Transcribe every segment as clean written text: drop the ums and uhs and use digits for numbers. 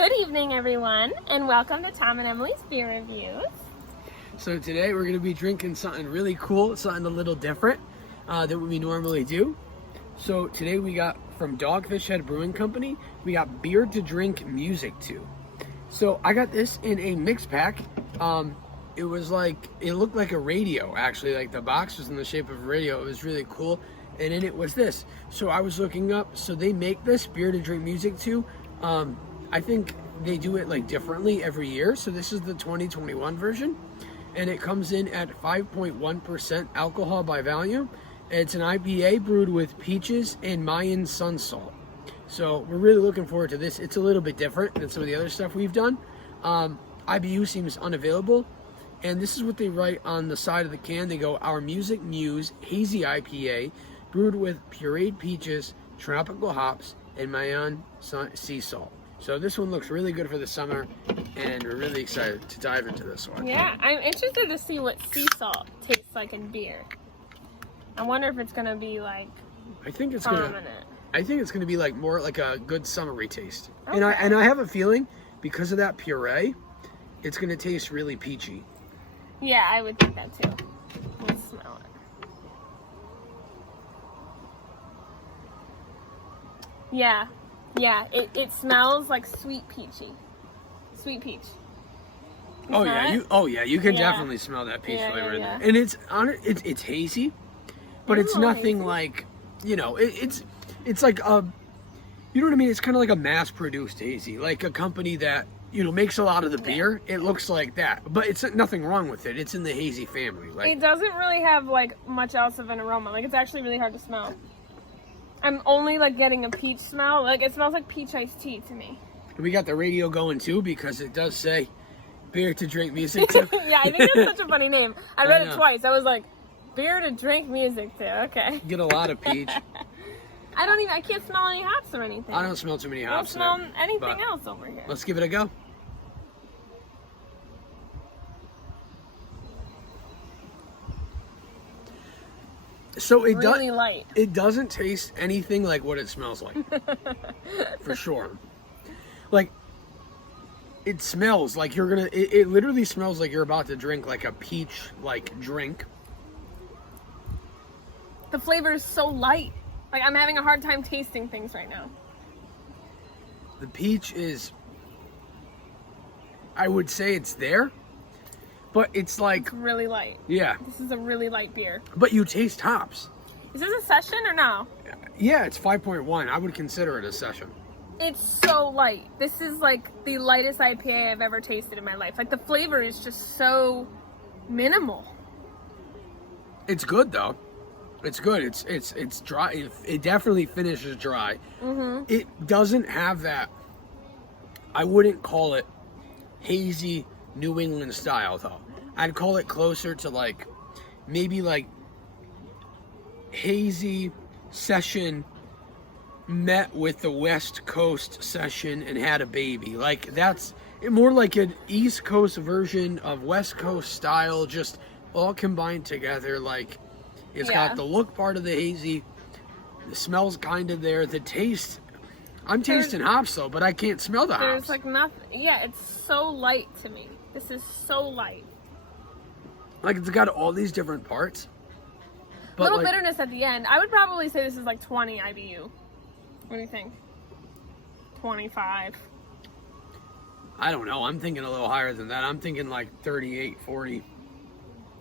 Good evening, everyone, and welcome to Tom and Emily's Beer Reviews. So today we're going to be drinking something really cool, something a little different than what we normally do. So today we got from Dogfish Brewing Company, we got beer to drink music to. So I got this in a mix pack. It looked like a radio, actually. Like the box was in the shape of a radio. It was really cool. And in it was this. So I was looking up, so they make this beer to drink music to. I think they do it like differently every year. So this is the 2021 version. And it comes in at 5.1% alcohol by volume. It's an IPA brewed with peaches and Mayan sun salt. So we're really looking forward to this. It's a little bit different than some of the other stuff we've done. IBU seems unavailable. And this is what they write on the side of the can. They go, "Our Music Muse Hazy IPA, brewed with pureed peaches, tropical hops, and Mayan sea salt." So this one looks really good for the summer, and we're really excited to dive into this one. Yeah, I'm interested to see what sea salt tastes like in beer. I wonder if it's gonna be like I think it's prominent. gonna be like more like a good summery taste. Okay. And I have a feeling because of that puree, it's gonna taste really peachy. Yeah, I would think that too. Let's smell it. Yeah, it smells like sweet peachy. Sweet peach. Oh yeah, you can Yeah. definitely smell that peach Yeah, flavor in yeah. there. And it's hazy, but it's Ooh, nothing hazy. like, it's like you know what I mean? It's kind of like a mass-produced hazy, like a company that makes a lot of the beer. It looks like that, but it's nothing wrong with it. It's in the hazy family. Like It doesn't really have like much else of an aroma. Like it's actually really hard to smell. I'm only like getting a peach smell. Like it smells like peach iced tea to me. we got the radio going too because it does say beer to drink music to. Yeah, I think it's such a funny name. I read it know. twice. I was like, beer to drink music to. Okay. Get a lot of peach. I can't smell any hops or anything. I don't smell too many I don't hops. smell there, anything but else over here. Let's give it a go. So it Really light. It doesn't taste anything like what it smells like. For sure. Like it smells like it literally smells like you're about to drink like a peach like drink. The flavor is so light. Like I'm having a hard time tasting things right now. The peach is, I would say it's there, but it's like, It's really light. yeah, This is a really light beer. but you taste hops. Is this a session or no? Yeah, it's 5.1. I would consider it a session. It's so light. This is like the lightest IPA I've ever tasted in my life. Like the flavor is just so minimal. It's good though. It's good. It's dry. It definitely finishes dry. Mm-hmm. It doesn't have that. I wouldn't call it hazy New England style though. I'd call it closer to like maybe like hazy session met with the West Coast session and had a baby. Like that's more like an East Coast version of West Coast style, just all combined together. Like it's got the look part of the hazy, the smell's kind of there, the taste. I'm tasting hops though, but I can't smell the There's hops. like nothing. Yeah, it's so light to me. This is so light. Like it's got all these different parts. But Little like, bitterness at the end. I would probably say this is like 20 IBU. What do you think? 25. I don't know. I'm thinking a little higher than that. I'm thinking like 38, 40.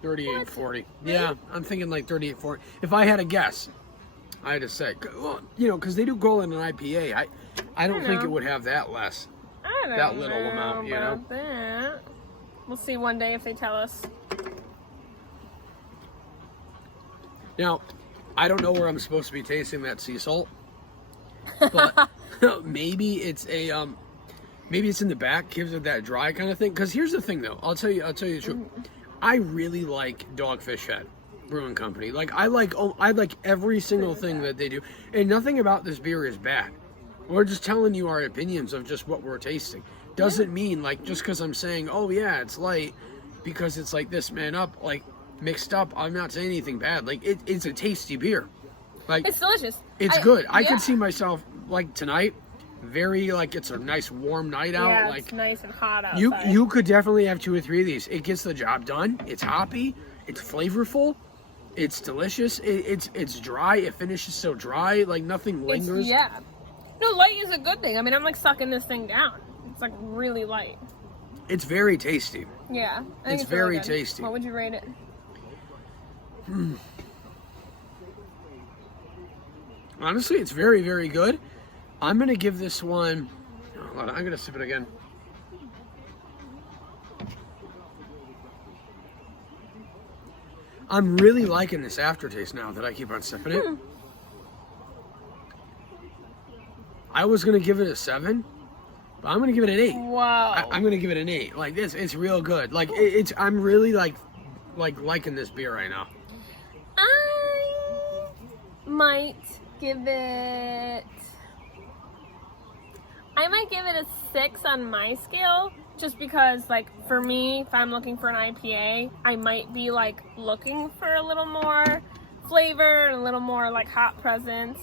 38, What? 40. Really? Yeah, I'm thinking like 38, 40. If I had a guess, I had to say, well, because they do call it an IPA. I don't think know. it would have that less. I don't That little amount, you know? about that. We'll see one day if they tell us. Now, I don't know where I'm supposed to be tasting that sea salt, but maybe it's maybe it's in the back, gives it that dry kind of thing. Because here's the thing, though. I'll tell you the truth. I really like Dogfish Head Brewing Company. Like I like every single thing that they do, and nothing about this beer is bad. We're just telling you our opinions of just what we're tasting. Doesn't mean like just because I'm saying, oh yeah, it's light, because it's like this man up, like mixed up. I'm not saying anything bad. Like it's a tasty beer. Like It's delicious. it's good. I yeah. could see myself like tonight Very like it's a nice warm night out. Yeah, like it's nice and hot outside. you could definitely have 2 or 3 of these. It gets the job done. It's hoppy. It's flavorful. It's delicious. It's dry. It finishes so dry. Like nothing lingers. Yeah. No, light is a good thing. I mean, I'm like sucking this thing down. It's like really light. It's very tasty. Yeah. I think It's really very good. tasty. What would you rate it? Honestly, it's very, very good. I'm going to give this one... Hold on, I'm going to sip it again. I'm really liking this aftertaste now that I keep on sipping it. I was going to give it a 7, but I'm going to give it an 8. Wow. I'm going to give it an 8. Like this, it's real good. Like it's I'm really like liking this beer right now. I might give it... I might give it a 6 on my scale, just because, like, for me, if I'm looking for an IPA, I might be, like, looking for a little more flavor and a little more, like, hot presence.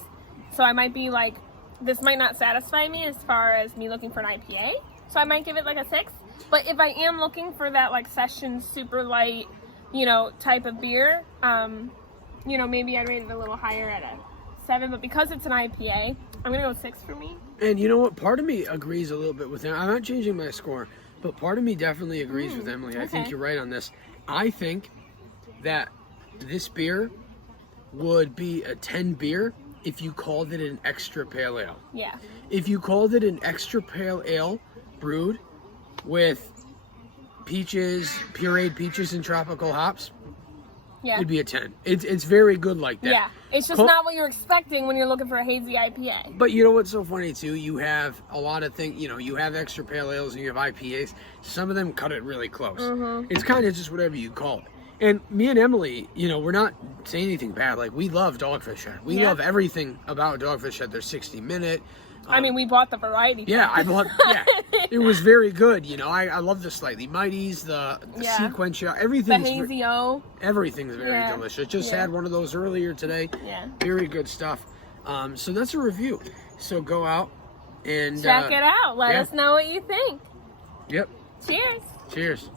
So I might be, like, this might not satisfy me as far as me looking for an IPA. So I might give it, like, a 6. But if I am looking for that, like, session, super light, you know, type of beer, you know, maybe I'd rate it a little higher at a 7. But because it's an IPA, I'm going to go 6 for me. And you know what? Part of me agrees a little bit with him. I'm not changing my score, but part of me definitely agrees with Emily. I think okay. you're right on this. I think that this beer would be a 10 beer if you called it an extra pale ale. Yeah. If you called it an extra pale ale brewed with peaches, pureed peaches and tropical hops, Yeah. it'd be a 10. It's very good like that. Yeah. It's just not what you're expecting when you're looking for a hazy IPA. But you know what's so funny too? You have a lot of things, you know, you have extra pale ales and you have IPAs. Some of them cut it really close. It's kind of just whatever you call it. And me and Emily, you know, we're not saying anything bad. Like, we love Dogfish Head. We love everything about Dogfish Head. Their 60-minute. I mean, we bought the variety. Yeah, I bought. Yeah, it was very good. You know, I love the slightly mighties, the sequential, The everything's hazy O. everything's very Yeah. delicious. Just Yeah. had one of those earlier today. Yeah. Very good stuff. So that's a review. So go out and Check it out. Let yeah. us know what you think. Yep. Cheers. Cheers.